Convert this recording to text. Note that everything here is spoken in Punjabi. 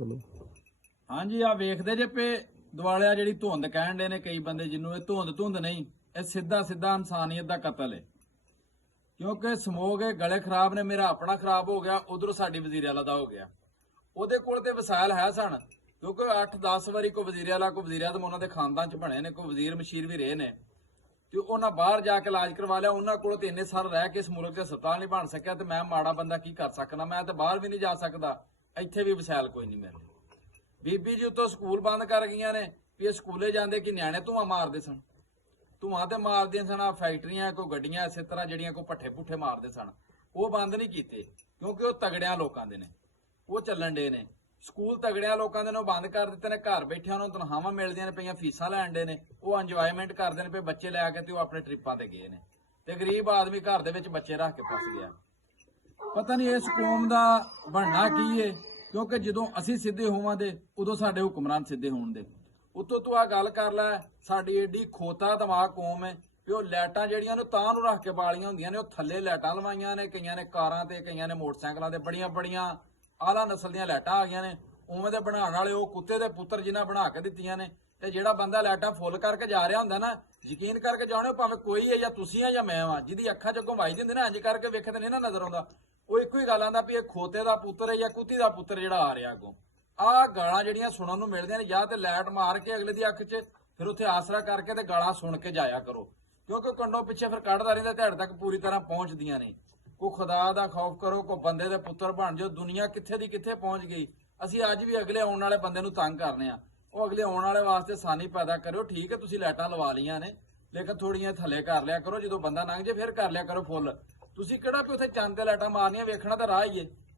ਚਲੋ हाँ जी आ वेखदे जे पे दुआलिया जिहड़ी धुंध कहण दे ने कई बंदे जिन्हों ये धुंध नहीं ये सीधा सीधा इंसानियत का कतल है क्योंकि समोग है गले खराब ने मेरा अपना खराब हो गया उधर साडी वजीर आला दा हो गया ਉਹਦੇ ਕੋਲ ਤੇ ਵਸਾਇਲ ਹੈ ਸਨ ਕਿਉਂਕਿ 8-10 ਵਾਰੀ ਕੋ ਵਜ਼ੀਰ ਆਲਾ ਕੋ ਵਜ਼ੀਰ ਆਜ਼ਮ ਉਹਨਾਂ ਦੇ ਖਾਨਦਾਨ ਚ ਬਣੇ ਨੇ ਕੋ ਵਜ਼ੀਰ ਮਸ਼ੀਰ ਵੀ ਰਹੇ ਨੇ ਤੇ ਉਹਨਾਂ ਬਾਹਰ ਜਾ ਕੇ ਇਲਾਜ ਕਰਵਾ ਲਿਆ ਉਹਨਾਂ ਕੋਲ ਤੇ ਇੰਨੇ ਸਾਲ ਰਹਿ ਕੇ ਇਸ ਮੁਲਕ ਦੇ ਹਸਪਤਾਲ ਨਹੀਂ ਬਣ ਸਕਿਆ ਤੇ ਮੈਂ ਮਾੜਾ ਬੰਦਾ ਕੀ ਕਰ ਸਕਦਾ ਮੈਂ ਤੇ ਬਾਹਰ ਵੀ ਨਹੀਂ ਜਾ ਸਕਦਾ ਇੱਥੇ ਵੀ ਵਸਾਇਲ ਕੋਈ ਨਹੀਂ ਮਿਲਦੇ ਬੀਬੀ ਜੀ ਉਤੋਂ ਸਕੂਲ ਬੰਦ ਕਰ ਗਈਆਂ ਨੇ ਵੀ ਇਹ ਸਕੂਲੇ ਜਾਂਦੇ ਕਿ ਨਿਆਣੇ ਧੂਆਂ ਮਾਰਦੇ ਸਨ ਧੂਆਂ ਤੇ ਮਾਰਦੀਆਂ ਸਨ ਆ ਫੈਕਟਰੀਆਂ ਕੋ ਗੱਡੀਆਂ ਇਸੇ ਤਰ੍ਹਾਂ ਜਿਹੜੀਆਂ ਕੋ ਪੱਠੇ ਪੁੱਠੇ ਮਾਰਦੇ ਸਨ ਉਹ ਬੰਦ ਨਹੀਂ ਕੀਤੇ ਕਿਉਂਕਿ ਉਹ ਤਗੜਿਆਂ ਲੋਕਾਂ ਦੇ ਨੇ ਉਹ ਚੱਲਣ ਡੇ ਨੇ ਸਕੂਲ ਤਗੜਿਆਂ ਲੋਕਾਂ ਦੇ ਨੂੰ ਬੰਦ ਕਰ ਦਿੱਤੇ ਨੇ ਘਰ ਬੈਠਿਆਂ ਨੂੰ ਤਨਖਾਹਾਂ ਮਿਲਦੀਆਂ ਨੇ ਪਈਆਂ ਫੀਸਾਂ ਲੈਣ ਦੇ ਨੇ ਉਹ ਇੰਜੋਇਮੈਂਟ ਕਰਦੇ ਨੇ ਪਏ ਬੱਚੇ ਲੈ ਕੇ ਤੇ ਉਹ ਆਪਣੇ ਟ੍ਰਿਪਾਂ ਤੇ ਗਏ ਨੇ ਤੇ ਗਰੀਬ ਆਦਮੀ ਘਰ ਦੇ ਵਿੱਚ ਬੱਚੇ ਰੱਖ ਕੇ ਫਸ ਗਿਆ ਪਤਾ ਨਹੀਂ ਇਸ ਕੌਮ ਦਾ ਬਣਨਾ ਕੀ ਏ ਕਿਉਂਕਿ ਜਦੋਂ ਅਸੀਂ ਸਿੱਧੇ ਹੋਵਾਂਗੇ ਉਦੋਂ ਸਾਡੇ ਹੁਕਮਰਾਨ ਸਿੱਧੇ ਹੋਣਗੇ ਉਤੋਂ ਤੂੰ ਆ ਗੱਲ ਕਰ ਲੈ ਸਾਡੀ ਏਡੀ ਖੋਤਾ ਦਿਮਾਗ ਕੌਮ ਹੈ ਵੀ ਉਹ ਲਾਈਟਾਂ ਜਿਹੜੀਆਂ ਨੂੰ ਤਾਂ ਨੂੰ ਰੱਖ ਕੇ ਬਾਲੀਆਂ ਹੁੰਦੀਆਂ ਨੇ ਉਹ ਥੱਲੇ ਲਾਈਟਾਂ ਲਵਾਈਆਂ ਨੇ ਕਈਆਂ ਨੇ ਕਾਰਾਂ ਤੇ ਕਈਆਂ ਨੇ ਮੋਟਰਸਾਈਕਲਾਂ ਤੇ ਬੜੀਆਂ ਬੜੀਆਂ ਆਲਾ ਨਸਲ ਦੀਆਂ ਲਾਈਟਾਂ ਆ ਗਈਆਂ ਨੇ ਉਵੇਂ ਦੇ ਬਣਾਉਣ ਵਾਲੇ ਉਹ ਕੁੱਤੇ ਦੇ ਪੁੱਤਰ ਜਿਨ੍ਹਾਂ ਬਣਾ ਕੇ ਦਿੱਤੀਆਂ ਨੇ ਤੇ ਜਿਹੜਾ ਬੰਦਾ ਲਾਈਟਾਂ ਫੁੱਲ ਕਰਕੇ ਜਾ ਰਿਹਾ ਹੁੰਦਾ ਨਾ ਯਕੀਨ ਕਰਕੇ ਜਾਣੋ ਭਾਵੇਂ ਕੋਈ ਹੈ ਜਾਂ ਤੁਸੀਂ ਹੈ ਜਾਂ ਮੈਂ ਵਾਂ ਜਿਹਦੀ ਅੱਖਾਂ 'ਚ ਘੁੰਮਾਈ ਦਿੰਦੇ ਨਾ ਇੰਜ ਕਰਕੇ ਵੇਖੇ ਤੇ ਨਹੀਂ ਨਾ ਨਜ਼ਰ ਆਉਂਦਾ ਉਹ ਇੱਕੋ ਹੀ ਗੱਲ ਆਂਦਾ ਵੀ ਇਹ ਖੋਤੇ ਦਾ ਪੁੱਤਰ ਹੈ ਜਾਂ ਕੁੱਤੀ ਦਾ ਪੁੱਤਰ ਜਿਹੜਾ ਆ ਰਿਹਾ ਅੱਗੋਂ ਆਹ ਗਾਲਾਂ ਜਿਹੜੀਆਂ ਸੁਣਨ ਨੂੰ ਮਿਲਦੀਆਂ ਨੇ ਜਾਂ ਤੇ ਲਾਈਟ ਮਾਰ ਕੇ ਅਗਲੇ ਦੀ ਅੱਖ 'ਚ ਫਿਰ ਉੱਥੇ ਆਸਰਾ ਕਰਕੇ ਤੇ ਗਾਲਾਂ ਸੁਣ ਕੇ ਜਾਇਆ ਕਰੋ ਕਿਉਂਕਿ ਕੰਡੋਂ ਪਿੱਛੇ ਫਿਰ ਕੱਢਦਾ ਰਹਿੰਦਾ ਤੁਹਾਡੇ ਤੱਕ ਪੂਰੀ ਤਰ੍ਹਾਂ ਪਹੁੰਚਦੀਆਂ ਨਹੀਂ ਕੋ ਖੁਦਾ ਦਾ ਖੌਫ ਕਰੋ ਕੋ ਬੰਦੇ ਦੇ ਪੁੱਤਰ ਬਣ ਜਾਓ ਦੁਨੀਆ ਕਿੱਥੇ ਦੀ ਕਿੱਥੇ ਪਹੁੰਚ ਗਈ ਅਸੀਂ ਅੱਜ ਵੀ ਅਗਲੇ ਆਉਣ ਵਾਲੇ ਬੰਦੇ ਨੂੰ ਤੰਗ ਕਰਨੇ ਆ ਉਹ ਅਗਲੇ ਆਉਣ ਵਾਲੇ ਵਾਸਤੇ ਆਸਾਨੀ ਪੈਦਾ ਕਰਿਓ ਠੀਕ ਹੈ ਤੁਸੀਂ ਲਾਈਟਾਂ ਲਵਾ ਲਈਆਂ ਨੇ ਲੇਕਿਨ ਥੋੜੀਆਂ ਥੱਲੇ ਕਰ ਲਿਆ ਕਰੋ ਜਦੋਂ ਬੰਦਾ ਲੰਘ ਜੇ ਫਿਰ ਕਰ ਲਿਆ ਕਰੋ ਫੁੱਲ ਤੁਸੀਂ ਕਿਹੜਾ ਵੀ ਉੱਥੇ ਚੰਦ ਤੇ ਲਾਈਟਾਂ ਮਾਰਨੀਆਂ ਵੇਖਣਾ ਤਾਂ ਰਾਹ ਹੀ ਏ